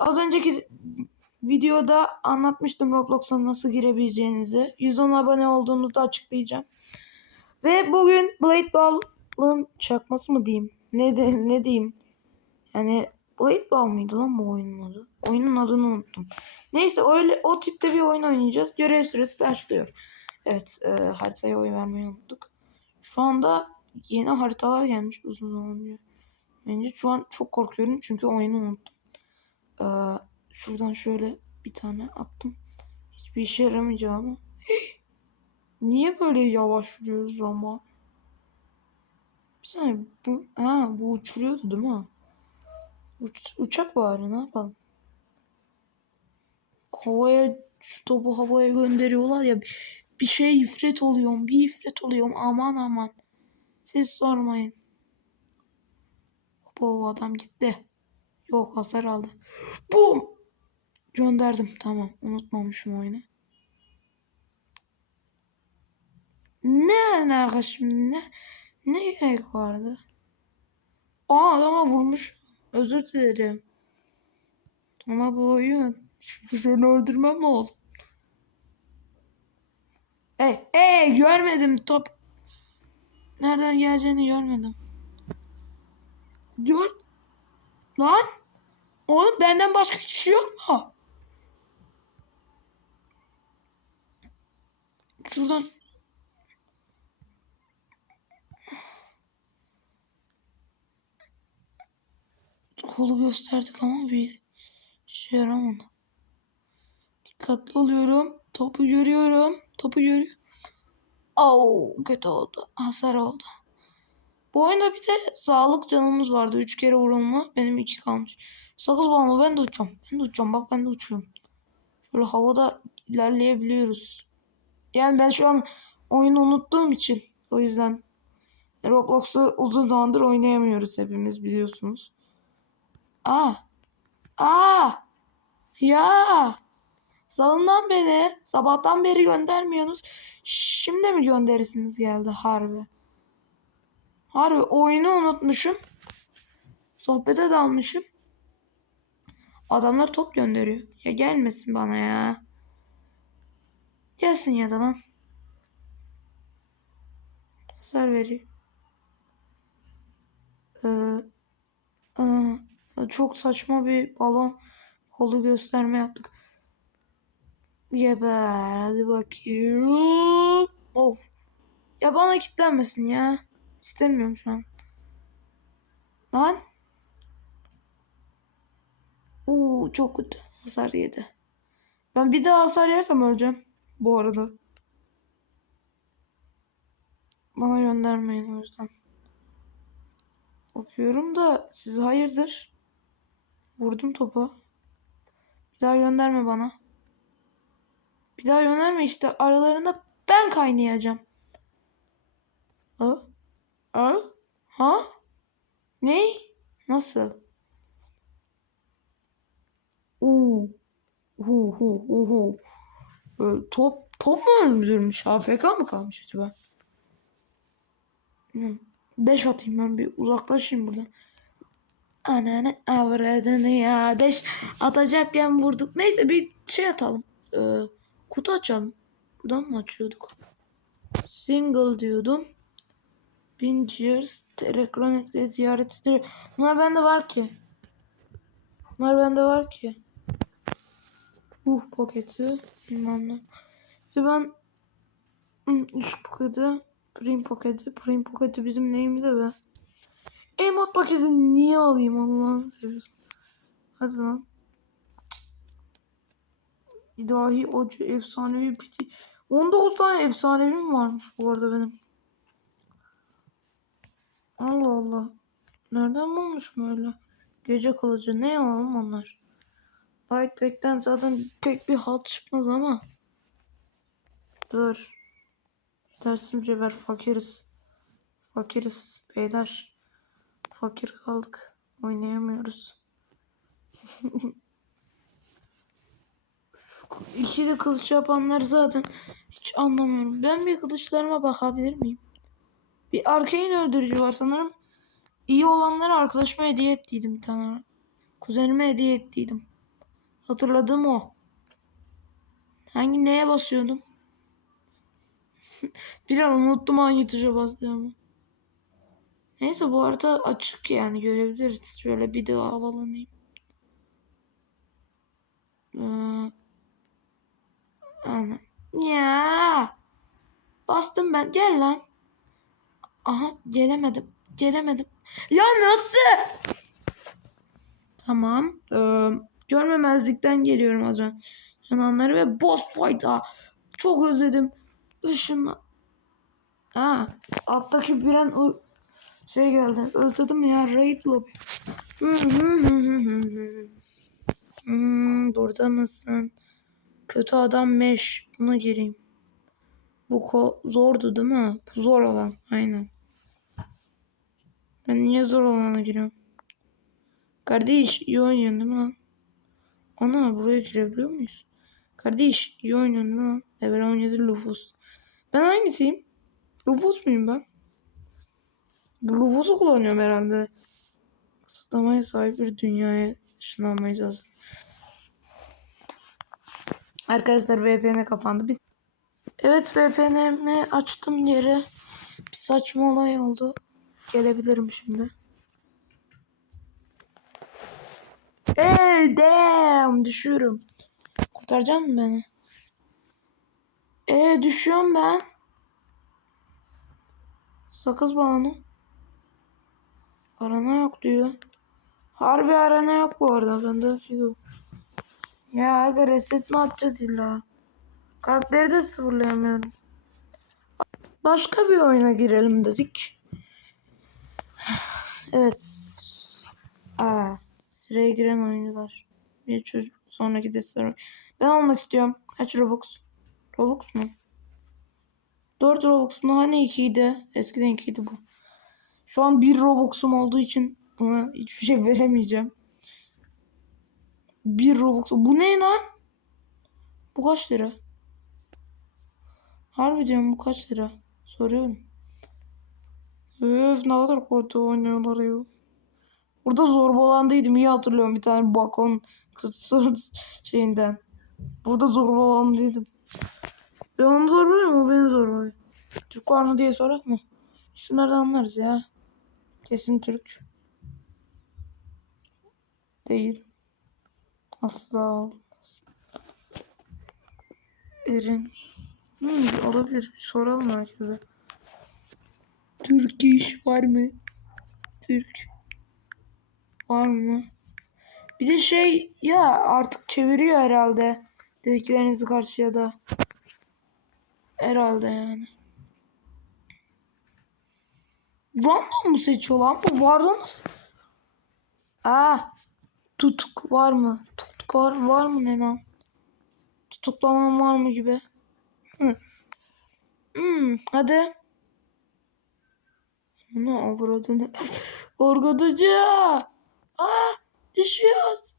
Az önceki videoda anlatmıştım Roblox'a nasıl girebileceğinizi. 110 abone olduğumuzda açıklayacağım. Ve bugün Blade Ball'ın çakması mı diyeyim? Ne de, ne diyeyim? Yani Blade Ball mıydı lan bu oyunun adı? Oyunun adını unuttum. Neyse öyle o tipte bir oyun oynayacağız. Görev süresi başlıyor. Evet e, haritaya oy vermeyi unuttuk. Şu anda yeni haritalar gelmiş uzun önce. Bence şu an çok korkuyorum çünkü oyunu unuttum. Ee, şuradan şöyle bir tane attım. Hiçbir işe yaramayacak ama. Niye böyle yavaş yürüyoruz ama? Bir saniye bu, ha, bu uçuruyordu değil mi? Uç, uçak bari ne yapalım? Havaya şu topu havaya gönderiyorlar ya bir şey ifret oluyorum bir ifret oluyorum aman aman. Siz sormayın. Bu adam gitti. Yok hasar aldı. Bum. Gönderdim tamam unutmamışım oyunu. Ne alaka şimdi ne ne gerek vardı? Aa adama vurmuş. Özür dilerim. Ama bu oyun. Çünkü seni öldürmem lazım. Ey, ey görmedim top. Nereden geleceğini görmedim. Gör. Lan. Oğlum benden başka kişi yok mu? Şuradan. Kolu gösterdik ama bir şey yaramadı. Dikkatli oluyorum. Topu görüyorum. Topu görüyorum. Au kötü oldu. Hasar oldu. Bu oyunda bir de sağlık canımız vardı. Üç kere vurulma. Benim iki kalmış. Sakız bağlı ben de uçacağım. Ben de uçacağım. Bak ben de uçuyorum. Şöyle havada ilerleyebiliyoruz. Yani ben şu an oyunu unuttuğum için. O yüzden Roblox'u uzun zamandır oynayamıyoruz hepimiz biliyorsunuz. Aa. Aa. Ya. Salından beri, sabahtan beri göndermiyorsunuz. Şimdi mi gönderirsiniz geldi harbi? Harbi oyunu unutmuşum. Sohbete dalmışım. Adamlar top gönderiyor. Ya gelmesin bana ya. Gelsin ya da lan. Hasar veriyor. Ee, aa, çok saçma bir balon kolu gösterme yaptık. Geber hadi bakayım. Of. Ya bana kitlenmesin ya. İstemiyorum şu an. Lan. Oo çok kötü. Hasar yedi. Ben bir daha hasar yersem öleceğim. Bu arada. Bana göndermeyin o yüzden. Bakıyorum da siz hayırdır? Vurdum topu. Bir daha gönderme bana. Bir daha gönderme işte aralarında ben kaynayacağım. Ha? Ha? Ha? Ne? Nasıl? Oo. Hu hu hu hu. Top top mu öldürmüş? AFK mı kalmış acaba? Deş atayım ben bir uzaklaşayım buradan. Ananı avradını ya. Deş atacakken vurduk. Neyse bir şey atalım. Ee, kutu açalım. Buradan mı açıyorduk? Single diyordum. Bingears, Telekronic ziyaret ediyor. Bunlar bende var ki. Bunlar bende var ki. Ruh paketi. Bilmem ne. İşte ben hmm, ışık paketi. Prim paketi. Prim paketi bizim neyimize be. Emot paketi niye alayım Allah'ını seversen. Hadi lan. İlahi Ocu efsanevi piti. 19 tane efsanevim varmış bu arada benim. Allah Allah. Nereden bulmuşum öyle? Gece kalıcı. Ne alalım onlar? Lightback'ten zaten pek bir halt çıkmaz ama. Dur. Ters mücevher fakiriz. Fakiriz beyler. Fakir kaldık. Oynayamıyoruz. İkili kılıç yapanlar zaten hiç anlamıyorum. Ben bir kılıçlarıma bakabilir miyim? Bir arcane öldürücü var sanırım. İyi olanları arkadaşıma hediye ettiydim bir tane. Kuzenime hediye ettiydim. Hatırladığım o. Hangi neye basıyordum? Bir an unuttum hangi tuşa bastığımı. Neyse bu arada açık yani görebiliriz. Şöyle bir daha havalanayım. Ee, ana. Ya. Bastım ben. Gel lan. Aha gelemedim. Gelemedim. Ya nasıl? Tamam. Ee, görmemezlikten geliyorum az önce. Yananları ve boss fight'a. Çok özledim. Işınla. Ha, alttaki bir an o şey geldi. Özledim ya raid lobby. Hmm, burada mısın? Kötü adam meş. Buna gireyim. Bu ko zordu değil mi? Bu zor olan. Aynen. Ben niye zor olana giriyorum? Kardeş iyi oynuyorsun değil mi lan? Ana buraya girebiliyor muyuz? Kardeş iyi oynuyorsun değil mi lan? Level 17 Lufus. Ben hangisiyim? Rufus muyum ben? Rufus'u kullanıyorum herhalde. Kısıtlamaya sahip bir dünyaya ışınlanmaya çalışıyorum. Arkadaşlar VPN kapandı. Biz Evet VPN'imi açtım yere. Bir saçma olay oldu. Gelebilirim şimdi. Hey damn düşüyorum. Kurtaracak mısın beni? Ee düşüyorum ben. Sakız bağını. Arana yok diyor. Harbi arana yok bu arada. Bende fido. Ya aga reset mi atacağız illa? Kartları da sıfırlayamıyorum. Başka bir oyuna girelim dedik. Evet. Aa, sıraya giren oyuncular. Bir çocuk. Sonraki de sıra. Ben olmak istiyorum. Kaç Robux? Robux mu? 4 Robux mu? Hani 2 idi? Eskiden 2 idi bu. Şu an 1 Robux'um olduğu için buna hiçbir şey veremeyeceğim. 1 Robux. Bu ne lan? Bu kaç lira? Harbi diyorum bu kaç lira? Soruyorum. Öf ne kadar kötü oynuyorlar ya. Burada zorbalandıydım iyi hatırlıyorum bir tane balkon kız şeyinden. Burada zorbalandıydım. Ben onu zorbalıyorum o beni zorbalıyor. Türk var mı diye sorak mı? İsimlerden anlarız ya. Kesin Türk. Değil. Asla olmaz. Erin. Hmm, olabilir. Soralım herkese. Türk iş var mı? Türk. Var mı? Bir de şey ya artık çeviriyor herhalde. Dediklerinizi karşıya da. Herhalde yani. Random mu seçiyor lan bu? Vardı mı? Aa, tutuk var mı? Tutuk var, var mı ne lan? Var mı gibi? Hı. Hmm, hadi. Ne avradını? Orgadıcı. Aa, düşüyoruz.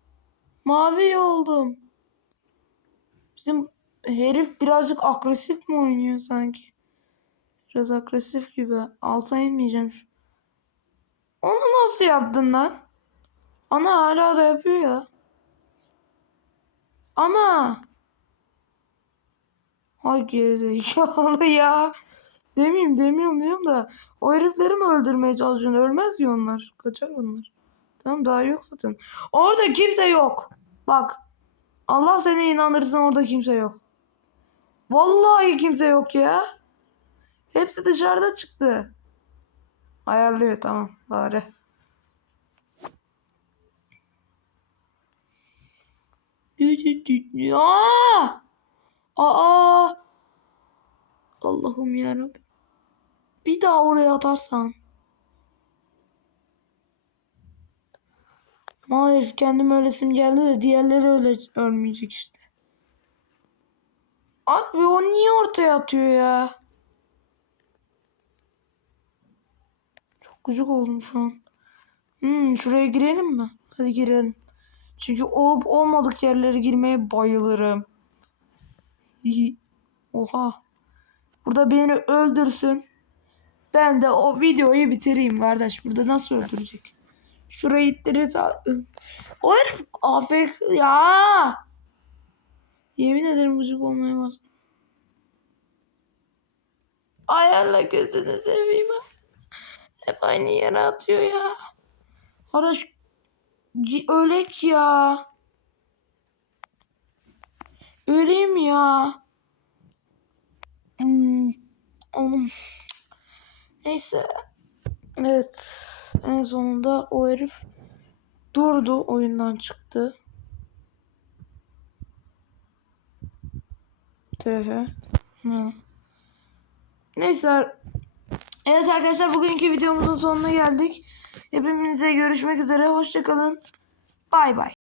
Mavi oldum. Bizim herif birazcık agresif mi oynuyor sanki? Biraz agresif gibi. Alta inmeyeceğim şu. Onu nasıl yaptın lan? Ana hala da yapıyor ya. Ama. Ay gerizekalı ya. Demeyeyim demiyorum diyorum da. O herifleri mi öldürmeye çalışıyorsun? Ölmez ki onlar. Kaçar onlar. Tamam daha yok zaten. Orada kimse yok. Bak. Allah seni inandırsın orada kimse yok. Vallahi kimse yok ya. Hepsi dışarıda çıktı. Ayarlıyor tamam bari. Aa! Aa! Allah'ım yarabbim. Bir daha oraya atarsan. Maalesef kendim ölesim geldi de diğerleri öyle ölmeyecek işte. Abi o niye ortaya atıyor ya? Çok gıcık oldum şu an. Hmm, şuraya girelim mi? Hadi girelim. Çünkü olup olmadık yerlere girmeye bayılırım. Oha. Burada beni öldürsün. Ben de o videoyu bitireyim kardeş. Burada nasıl öldürecek? Şurayı ittiririz. O herif afk ya. Yemin ederim gıcık olmaya bak. Ayarla gözünü seveyim. Hep aynı yere atıyor ya. Arkadaş ölek ya. Öleyim ya. Hmm, oğlum. Neyse. Evet. En sonunda o herif durdu. Oyundan çıktı. TH. Hı. Neyse. Evet arkadaşlar bugünkü videomuzun sonuna geldik. Hepinize görüşmek üzere. Hoşçakalın. Bay bay.